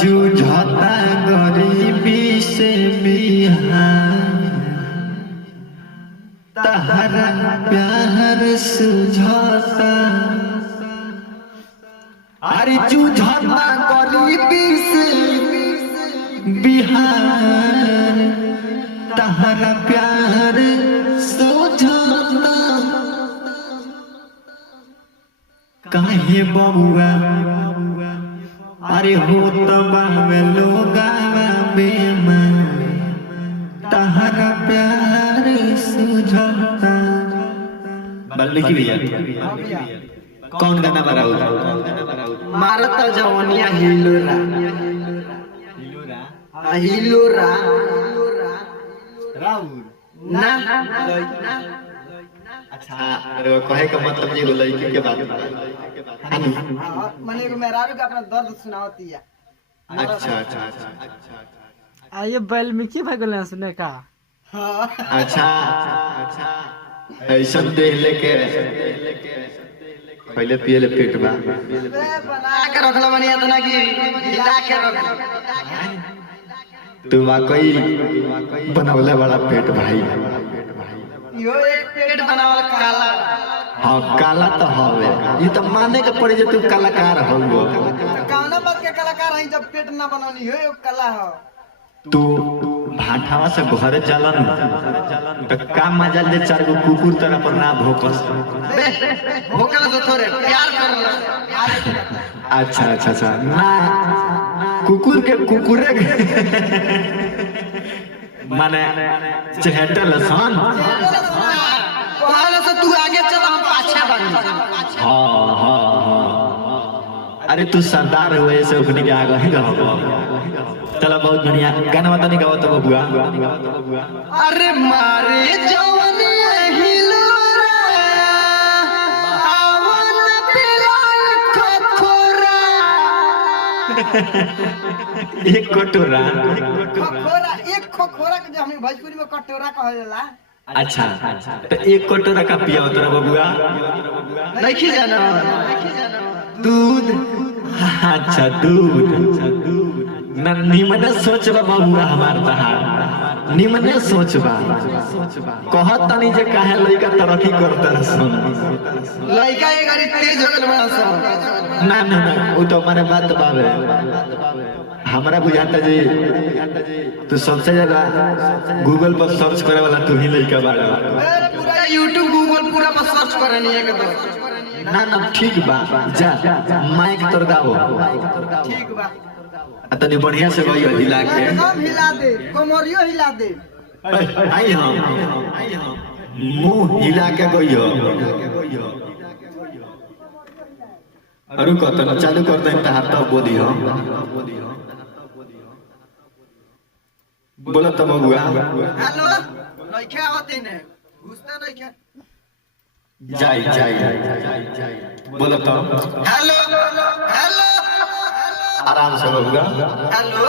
जूझता गरीबी से बिहार तहरा प्यार सुझाता अरे जूझता गरीबी से बिहार तहरा प्यार सुझाता काहे बबुआ अरे हो तबावे लोगावा बेमान तहरा प्यार सुझाता। वाल्मीकि भैया कौन गाना मारता जवनिया हिलोरा हिलोरा ना अच्छा अरे कहे का मतलब ये लड़की के बात मने को मेहरारू का अपना दर्द सुनावती है। अच्छा अच्छा अच्छा ये वाल्मीकि भाई को सुने का। अच्छा अच्छा ऐसा देख लेके पहले पिए ले पेट बा बना के रखला बनिया तना की हिला के रख तू वाकई बनावले वाला पेट भाई यो एक पेट बनावल काला। हाँ काला तो हवे ये तो माने के पड़े जे तू कलाकार हो कौना बात के कलाकार है जब पेट ना बनौनी हो कला हो। तू भाठावा से घरे चलन तो का मजा ले चार गो कुकुर तरह पर ना भोकस भोकल तो थोड़े प्यार कर। अच्छा अच्छा अच्छा ना कुकुर के कुकुरे माने चहेटल सन कहला से तू आगे चल हम पाछे बढ़ी। हां हां अरे तू सरदार हुए से उखनी के आगे ही रहो। चलो बहुत बढ़िया गाना बता नहीं गाओ तो बबुआ। अरे मारे जवानी हिलोरा आवन पिलाए खखोरा एक कटोरा खखोरा एक खखोरा के जो हम भोजपुरी में कटोरा कहला। अच्छा तो एक कटोरा का पिया तोरा बबुआ नहीं जाना दूध। अच्छा दूध ना निमने सोचबा बबुआ हमार तहार निमने सोचबा कहत तनी जे काहे लइका तरक्की करत रसन लइका ए गरी तेज हो गेल बड़ा सा। ना ना ना वो तो हमारे बात बावे हमरा बुझाता जी तू सबसे ज्यादा गूगल पर सर्च करे वाला तू ही लइका बाड़ा। पूरा YouTube गूगल पूरा पर सर्च करनी है के ना ना ठीक बा जा माइक तोड़ दाओ ठीक बा तनी बढ़िया से गइयो हिला के हम हिला दे कोमरियो हिला दे आई हम मुंह हिला के गइयो अरु कतन चालू कर दे त हाथ बोली हो बोला त बबुआ। हेलो लइका आवते ने घुसता लइका जाई जाई बोला तो हेलो हेलो आराम से बबुआ। हेलो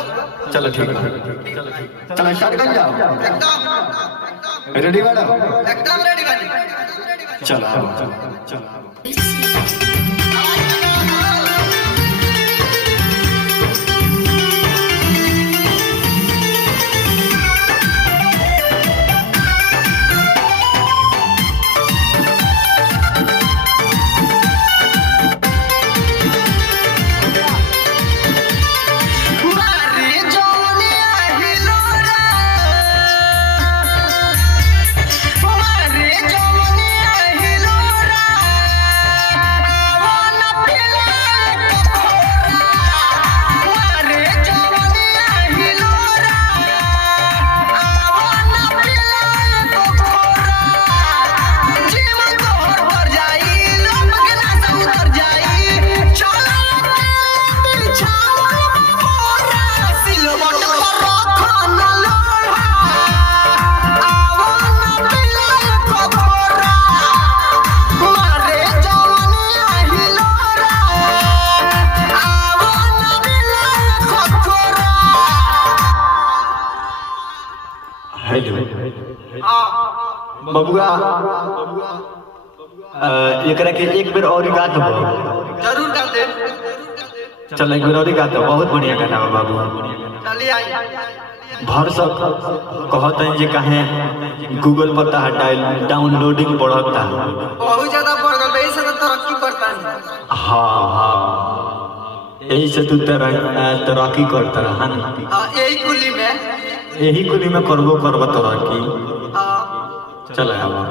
चलो ठीक है चलो स्टार्ट कर जाओ एकदम रेडी बाड़ा एकदम रेडी बानी चलो। बबुआ एकरा के एक बेर और गा दो। जरूर गा दे। चल एक बेर और गा दो। बहुत बढ़िया गाना बा बाबू। चलिए आई। भर सब कहत हैं जे काहे गूगल पर ता डाउनलोडिंग बढ़ता। बहुत ज्यादा बढ़ गल बे, से तो तरक्की करता है। हाँ यही से तू तरक्की करता रहा। यही कुली में यही कुली में करबो करबो तरक्की। चल आवा।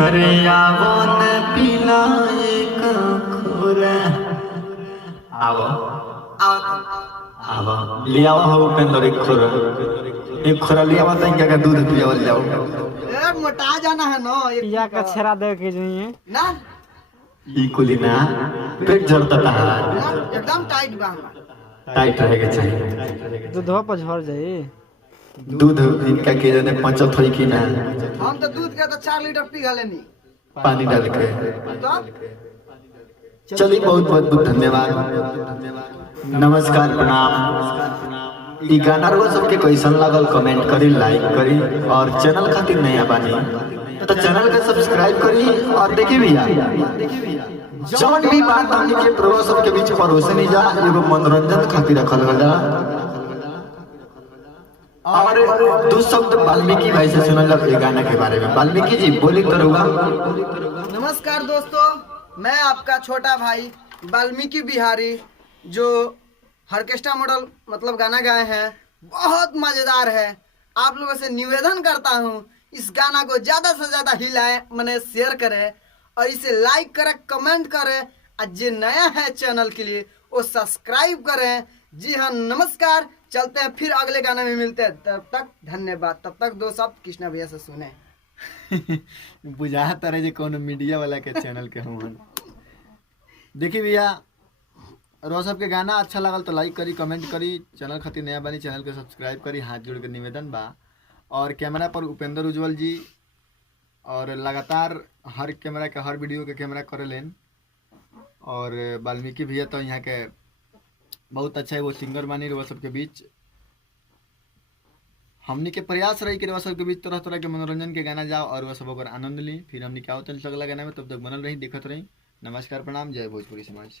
अरे आवो न पीला एक खोरा। आवो आवो ले आओ हो पेंदर एक खोरा ले आओ तंग का दूध पियावल जाओ। ए मोटा जाना है ना पिया का छेरा दे के जाइए ना ई कुली ना पेट झड़ता था एकदम टाइट बा टाइट रहेगा चाहिए दूधवा पर झड़ जाई। दूध इनका के जने पंचत होई कि ना हम तो दूध के तो 4 लीटर पी गलेनी पानी डाल के। तो चलिए बहुत बहुत धन्यवाद नमस्कार प्रणाम। ई गाना रुआ सबके कैसन लागल कमेंट करी, लाइक करी, और चैनल खातिर नया बानी तो चैनल के सब्सक्राइब करी। और देखी भैया जौन भी बात हमनी के प्रभु सबके बीच परोसे नहीं जा, एगो मनोरंजन खातिर रखल गया। और दो शब्द वाल्मीकि भाई से सुनल जाए ये गाना के बारे में। वाल्मीकि जी बोली तो रुआ। नमस्कार दोस्तों, मैं आपका छोटा भाई वाल्मीकि बिहारी, जो ऑर्केस्ट्रा मॉडल मतलब गाना गाए हैं, बहुत मजेदार है। आप लोगों से निवेदन करता हूँ इस गाना को ज्यादा से ज्यादा हिलाएं, मैंने शेयर करें और इसे लाइक करें, कमेंट करें, और जो नया है चैनल के लिए वो सब्सक्राइब करें। जी हाँ, नमस्कार, चलते हैं फिर अगले गाने में मिलते हैं। तब तक धन्यवाद। तब तक दो शब्द कृष्णा भैया से सुने। बुझा तरह जे कोनो मीडिया वाला के चैनल के हम। देखिए भैया, रोज सबके गाना अच्छा लगल तो लाइक करी, कमेंट करी, चैनल खातिर नया बनी चैनल के सब्सक्राइब करी, हाथ जोड़ के निवेदन बा। और कैमरा पर उपेंद्र उज्जवल जी, और लगातार हर कैमरा के हर वीडियो के कैमरा करे लेन। और वाल्मीकि भैया तो यहाँ के बहुत अच्छा है, वो सिंगर बानी रुआ सबके बीच। हमनी के प्रयास रही कि रुआ सबके बीच तरह तरह के मनोरंजन के गाना जाओ और वह सब ओकर आनंद ली। फिर हमनी क्या होता है अगला गाना में, तब तक बनल रही, देखत रही। नमस्कार, प्रणाम, जय भोजपुरी समाज।